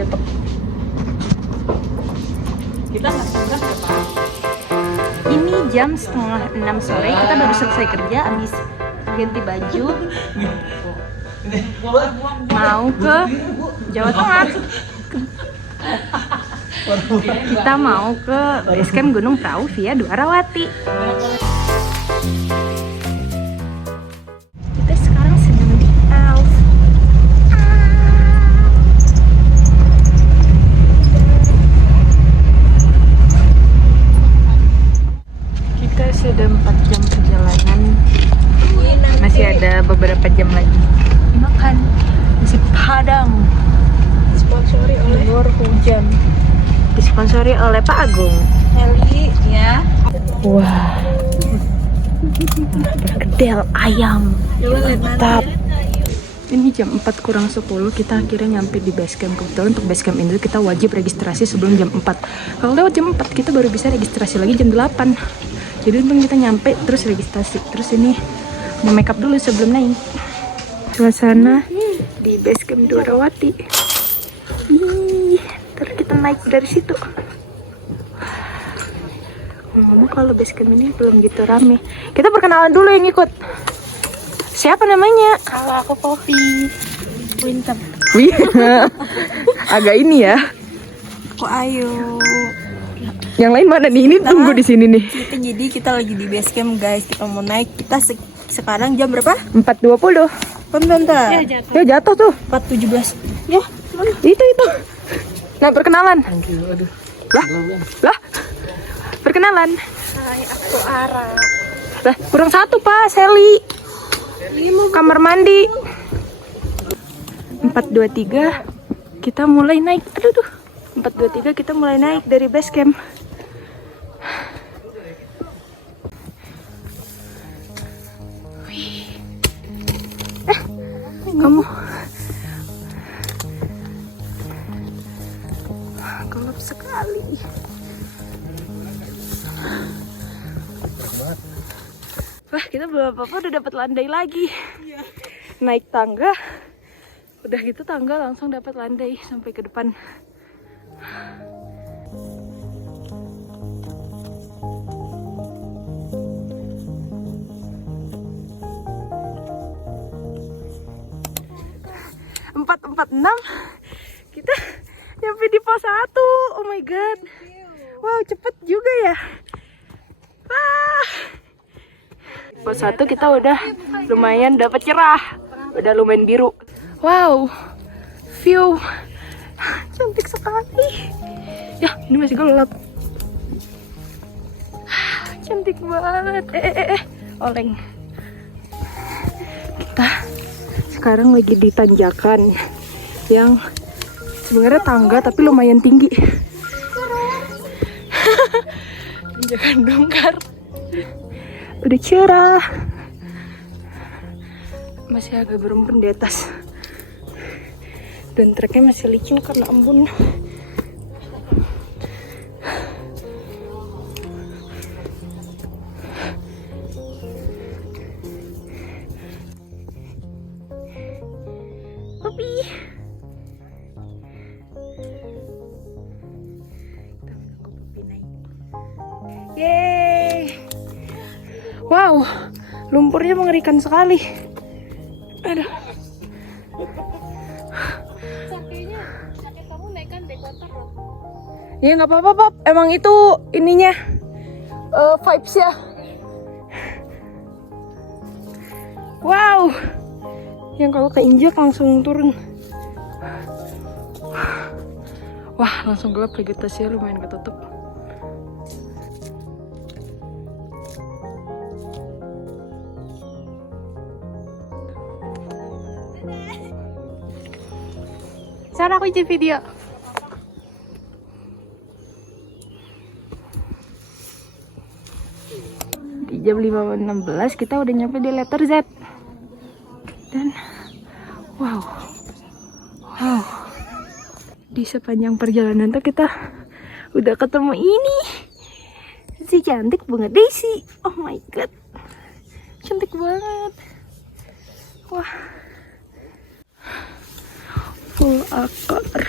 jatuh. Kita ini jam 5:30 sore, kita baru selesai kerja, habis ganti baju, mau ke Jawa Tengah. Kita mau ke basecamp Gunung Prau via Dwarawati. Kita sekarang sedang di Elf. Kita sudah 4 jam perjalanan. Masih ada beberapa jam lagi. Makan nasi Padang. Disponsori oleh luar hujan. Disponsori oleh Pak Agung. Heli ya. Wah. Perkedel ayam. Mantap. Ini jam 4 kurang 10, kita akhirnya nyampe di basecamp. Kebetulan untuk basecamp ini kita wajib registrasi sebelum jam 4. Kalau lewat jam 4 kita baru bisa registrasi lagi jam 8. Jadi untung kita nyampe terus registrasi. Terus ini mau make up dulu sebelum naik. Suasana di basecamp Dwarawati. Terus kita naik dari situ. Ngomong kalau basecamp ini belum gitu rame. Kita perkenalan dulu yang ikut. Siapa namanya? Kalau aku Poppy Winter. Wih, agak ini ya. Aku Ayu. Yang lain mana nih? Ini tunggu di sini nih. Jadi kita lagi di basecamp guys. Kita mau naik. Kita sekarang jam berapa? 4.20. Bentar. Ya jatuh tuh. 4.17. Ya. Itu. Nah perkenalan. Lah. Perkenalan. Hai, aku Ara. Lah kurang satu Pak, Sally. Kamar mandi. 4.23 kita mulai naik. Aduh. 4.23 kita mulai naik dari basecamp. Kamu gelap sekali. Wah, kita belum apa-apa udah dapat landai lagi. Naik tangga, udah gitu tangga langsung dapat landai sampai ke depan. Kita nyampe di pos 1. Oh my god. Wow, cepet juga ya. Wah. Pos 1 kita udah lumayan dapat cerah. Udah lumayan biru. Wow. View cantik sekali. Ya, ini masih gelap. Cantik banget. Oleng. Kita sekarang lagi di tanjakan yang sebenarnya tangga tapi lumayan tinggi. Tanjakan dongkar. Udah cerah. Masih agak berembun di atas. Dan treknya masih licin karena embun. Poppy. Kita menunggu Poppy naik. Yeay. Wow, lumpurnya mengerikan sekali. Aduh. Sakit kamu naikkan dekotor loh. Ya nggak apa-apa Pop, emang itu ininya vibes ya. Wow, yang kalau keinjak langsung turun. Wah, langsung gelap, vegetasinya lumayan ketutup. Sana aku izin video. Di jam 5.16 kita udah nyampe di letter Z. Dan wow. Di sepanjang perjalanan tuh kita udah ketemu ini. Si cantik bunga Daisy. Oh my god. Cantik banget. Wah. Full akar.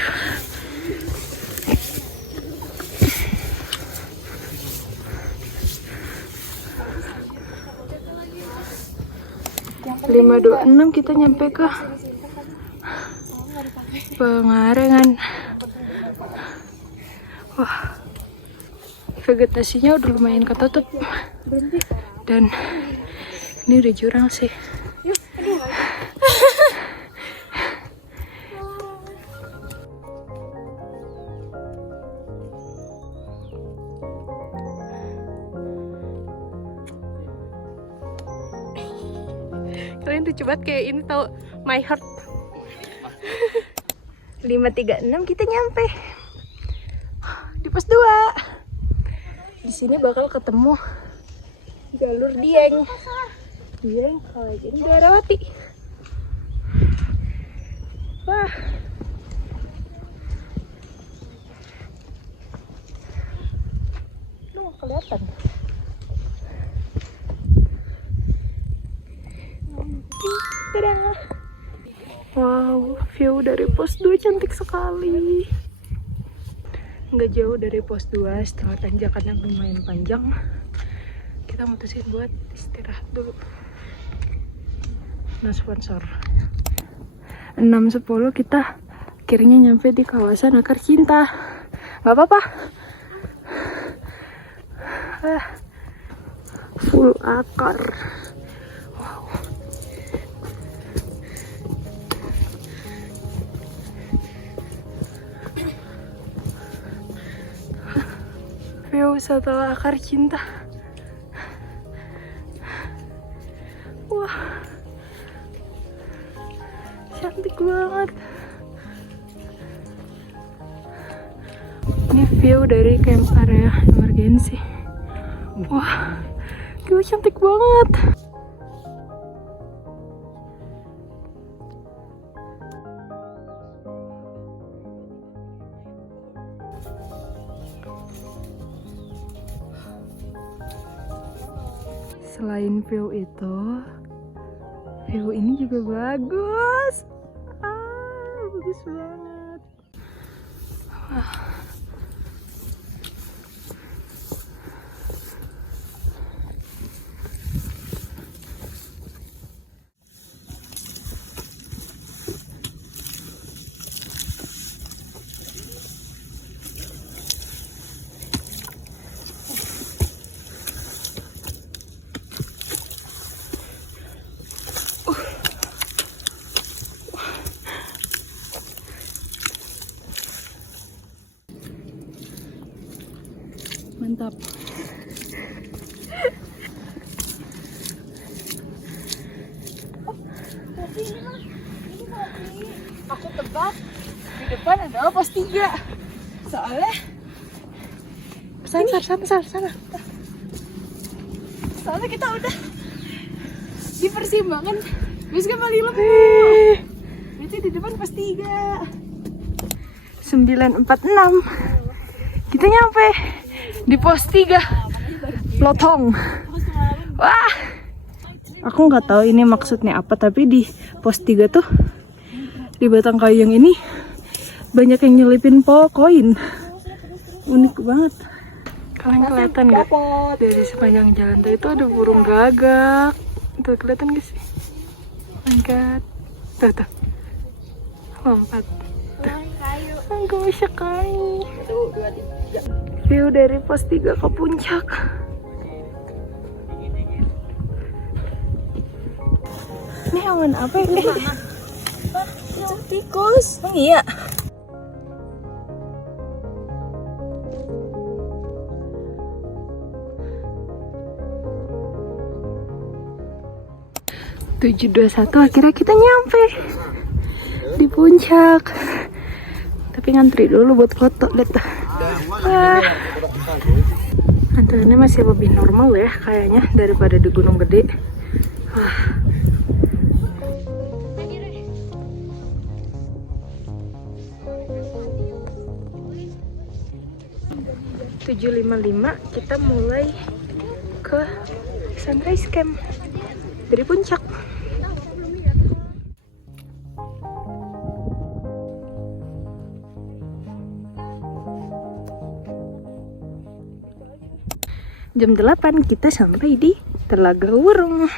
5.26 kita nyampe ke Pengarengan. Wah, vegetasinya udah lumayan ketutup. Dan ini udah jurang sih. Kalian tuh coba kayak ini tau My Heart. 5.36 kita nyampe di pos 2. Di sini bakal ketemu jalur Dieng. Dieng kalau ini Darawati. Wah. Lu kelihatan. Tada. Wow, view dari pos 2 cantik sekali. Nggak jauh dari pos 2, setelah tanjakan yang lumayan panjang, kita mutusin buat istirahat dulu. Nah, sponsor. 6.10 kita akhirnya nyampe di kawasan Akar Cinta. Nggak apa-apa. Full akar. Wow. View setelah Akar Cinta. Wah, cantik banget. Ini view dari camp area emergency. Wah, gila cantik banget. Selain view itu, view ini juga bagus. Bagus banget. Wah. Mantap. Aku tebak di depan adalah pos 3. Soalnya sana. Soalnya kita udah di persimpangan bis kembali lebih. Itu di depan pos 3. 9.46 kita nyampe di pos 3 Lotong. Wah, aku nggak tahu ini maksudnya apa, tapi di pos 3 tuh di batang kayu yang ini banyak yang nyelipin koin. Unik banget. Kalian kelihatan nggak dari sepanjang jalan tuh itu ada burung gagak. Tuh kelihatan gak sih? Angkat. Tuh. Lompat. Gak sekali. View dari pos 3 ke puncak. Ini hewan apa ini? Tikus. Oh iya. (7:21) akhirnya kita nyampe di puncak. Tapi ngantri dulu buat foto, lihat. Antriannya masih lebih normal ya kayaknya daripada di Gunung Gede. 7.55 kita mulai ke Sunrise Camp dari puncak. Jam 8 kita sampai di Telaga Wurung.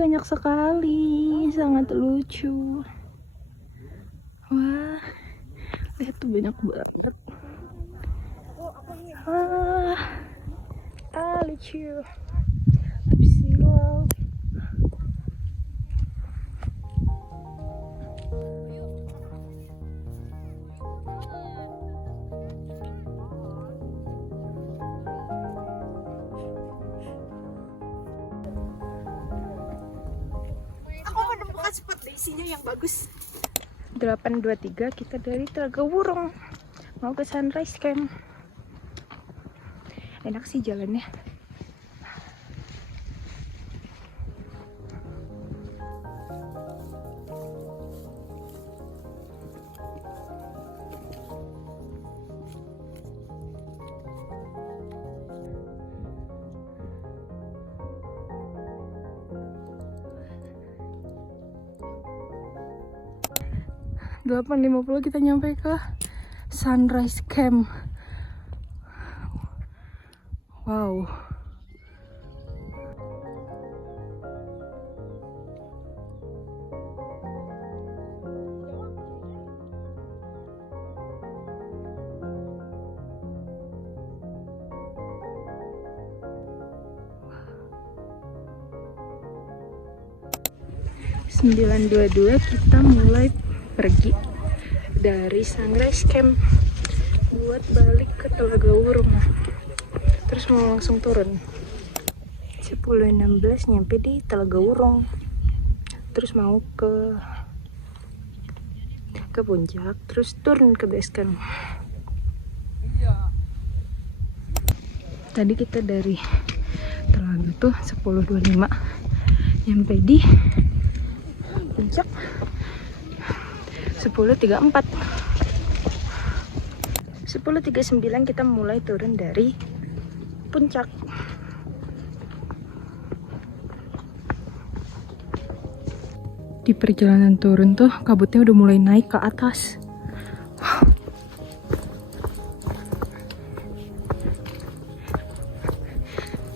banyak sekali, sangat lucu. Wah, lihat tuh banyak banget. Lucu. Silau. Aku menemukan spot isinya yang bagus. 823 kita dari Telaga Wurung mau ke Sunrise Camp. Enak sih jalannya. Delapan 50 kita nyampe ke Sunrise Camp. Wow. Sembilan 22 kita mulai pergi dari Sunrise Camp buat balik ke Telaga Wurung, terus mau langsung turun. 10.16 nyampe di Telaga Wurung, terus mau ke puncak, terus turun ke base camp. Tadi kita dari Telaga tuh 10.25 nyampe di puncak 10.34. 10.39 kita mulai turun dari puncak. Di perjalanan turun tuh kabutnya udah mulai naik ke atas.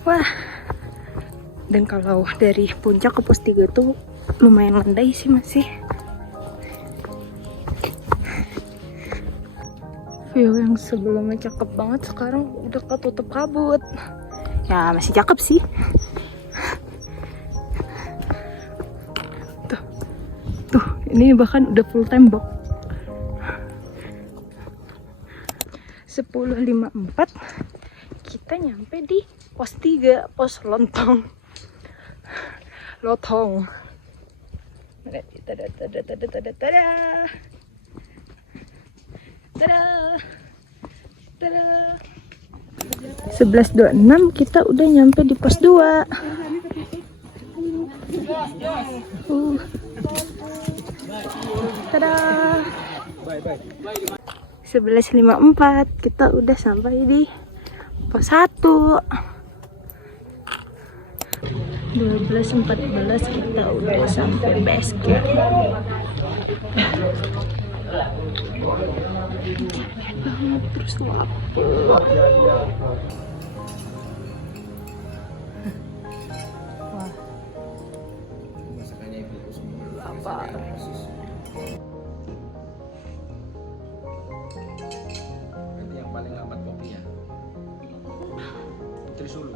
Wah. Dan kalau dari puncak ke pos 3 tuh lumayan landai sih masih. View yang sebelumnya cakep banget sekarang udah ketutup kabut. Ya masih cakep sih. Tuh ini bahkan udah full tembok. 10.54 kita nyampe di pos 3, pos Lotong. Tada. 11.26 kita udah nyampe di pos 2. Tada. 11.54 kita udah sampai di pos 1. 12.14 kita udah sampai base camp. Banget terus lapar. Wah. Lapar. Nanti yang paling lambat kopinya. Putri Sulu.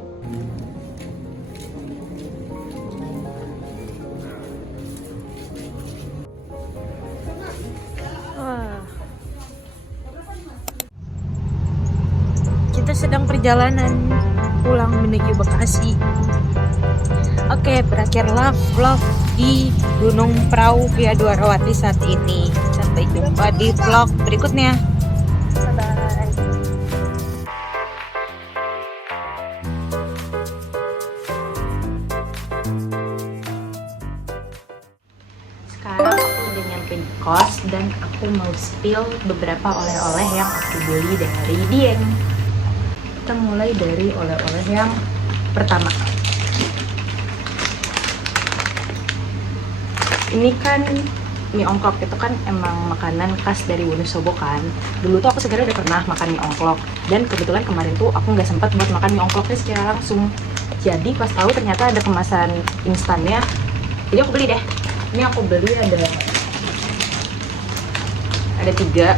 Kita sedang perjalanan pulang menuju Bekasi. Oke, berakhirlah vlog di Gunung Prau Via Dwarawati saat ini. Sampai jumpa di vlog berikutnya. Bye-bye. Sekarang aku udah nyampe di kos dan aku mau spill beberapa oleh-oleh yang aku beli dari Dieng. Kita mulai dari oleh-oleh yang pertama. Ini kan mie ongklok, itu kan emang makanan khas dari Wonosobo kan. Dulu tuh aku sebenarnya udah pernah makan mie ongklok, dan kebetulan kemarin tuh aku nggak sempat buat makan mie ongkloknya secara langsung. Jadi pas tahu ternyata ada kemasan instannya, Jadi aku beli deh. Ini aku beli ada 3.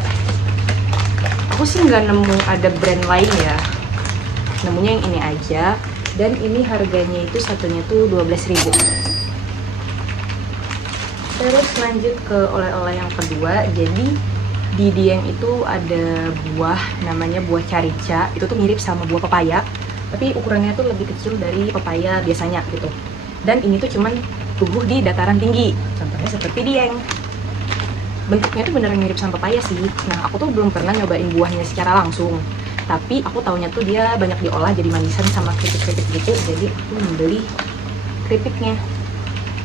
Aku sih nggak nemu ada brand lain ya, nemunya yang ini aja. Dan ini harganya itu satunya tuh 12.000. Terus lanjut ke oleh-oleh yang kedua. Jadi di Dieng itu ada buah namanya buah carica. Itu tuh mirip sama buah pepaya, tapi ukurannya tuh lebih kecil dari pepaya biasanya gitu. Dan ini tuh cuman tumbuh di dataran tinggi, contohnya seperti Dieng. Bentuknya tuh beneran mirip sama pepaya sih. Nah, aku tuh belum pernah nyobain buahnya secara langsung, tapi aku taunya tuh dia banyak diolah jadi manisan sama keripik-keripik gitu. Jadi aku membeli keripiknya.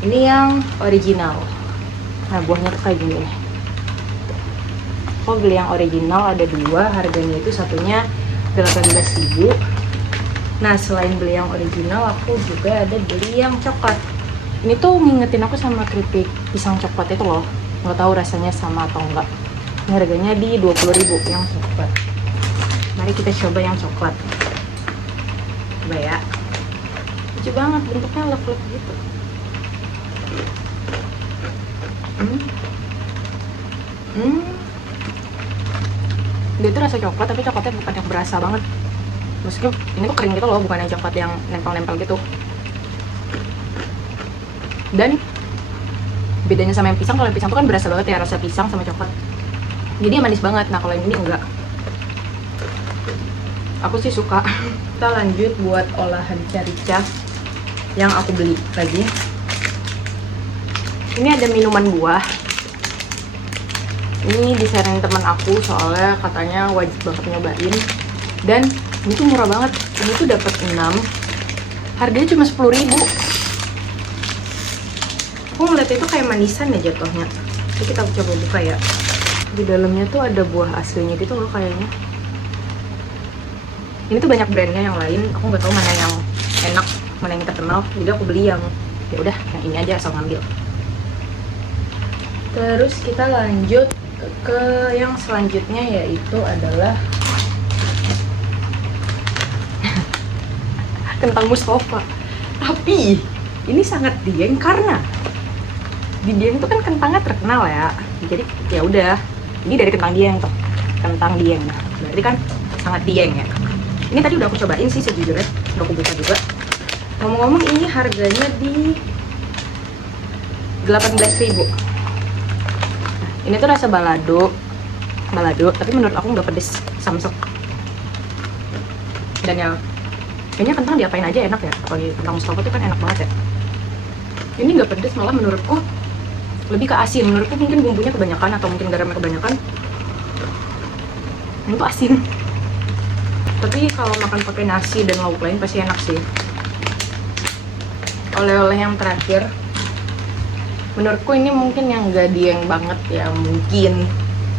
Ini yang original. Nah, buahnya tuh kayak gini nih. Aku beli yang original ada 2, harganya itu satunya 18.000. Nah, selain beli yang original, aku juga ada beli yang coklat. Ini tuh ngingetin aku sama keripik pisang coklat itu loh. Nggak tahu rasanya sama atau enggak. Ini harganya di 20.000 yang coklat. Mari kita coba yang coklat. Coba ya. Lucu banget, bentuknya love-love gitu. Dia tuh rasa coklat, tapi coklatnya bukan yang berasa banget. Maksudnya ini tuh kering gitu loh, bukan yang coklat yang nempel-nempel gitu. Dan bedanya sama yang pisang, kalau yang pisang tuh kan berasa banget ya rasa pisang sama coklat. Jadi manis banget. Nah, kalau yang ini enggak. Aku sih suka. Kita lanjut buat olahan carica yang aku beli lagi. Ini ada minuman buah. Ini disarankan teman aku soalnya katanya wajib banget nyobain. Dan ini tuh murah banget. Ini tuh dapat 6. Harganya cuma 10.000. Aku ngeliatnya itu kayak manisan ya jatuhnya. Jadi kita coba buka ya. Di dalamnya tuh ada buah aslinya gitu loh kayaknya. Ini tuh banyak brandnya yang lain. Aku nggak tahu mana yang enak, mana yang terkenal. Jadi aku beli yang ya udah yang ini aja asal ngambil. Terus kita lanjut ke yang selanjutnya, yaitu adalah kentang Mustafa. Tapi ini sangat Dieng karena di Dieng itu kan kentangnya terkenal ya. Jadi ya udah, ini dari kentang Dieng tuh, kentang Dieng. Nah, berarti kan sangat Dieng ya. Ini tadi udah aku cobain sih sejujurnya, udah aku buka juga. Ngomong-ngomong ini harganya di 18.000. Nah, ini tuh rasa balado, tapi menurut aku nggak pedes, samsek. Dan ya kayaknya kentang diapain aja enak ya. Kalau kentang Mustafa tuh kan enak banget ya. Ini nggak pedes, malah menurutku lebih ke asin. Menurutku mungkin bumbunya kebanyakan atau mungkin garamnya kebanyakan. Ini tuh asin. Tapi kalau makan pakai nasi dan lauk lain pasti enak sih. Oleh-oleh yang terakhir, menurutku ini mungkin yang gak Dieng banget ya, mungkin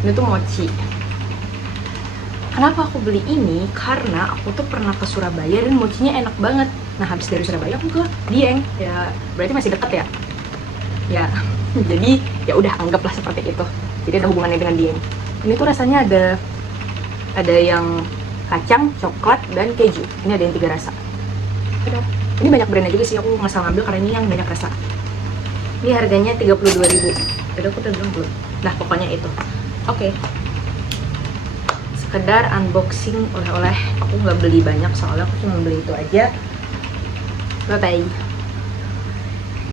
ini tuh mochi. Kenapa aku beli ini? Karena aku tuh pernah ke Surabaya dan mochinya enak banget. Nah, habis dari Surabaya aku ke Dieng, ya berarti masih deket ya. Ya, jadi ya udah anggaplah seperti itu. Jadi ada hubungannya dengan Dieng. Ini tuh rasanya ada yang kacang, coklat, dan keju. Ini ada yang 3 rasa. Ini banyak brandnya juga sih, aku nggak salah ngambil karena ini yang banyak rasa. Ini harganya 32.000. Udah aku udah bilang belum? Nah, pokoknya itu. Oke. Sekedar unboxing oleh-oleh. Aku nggak beli banyak soalnya aku cuma beli itu aja. Bye-bye.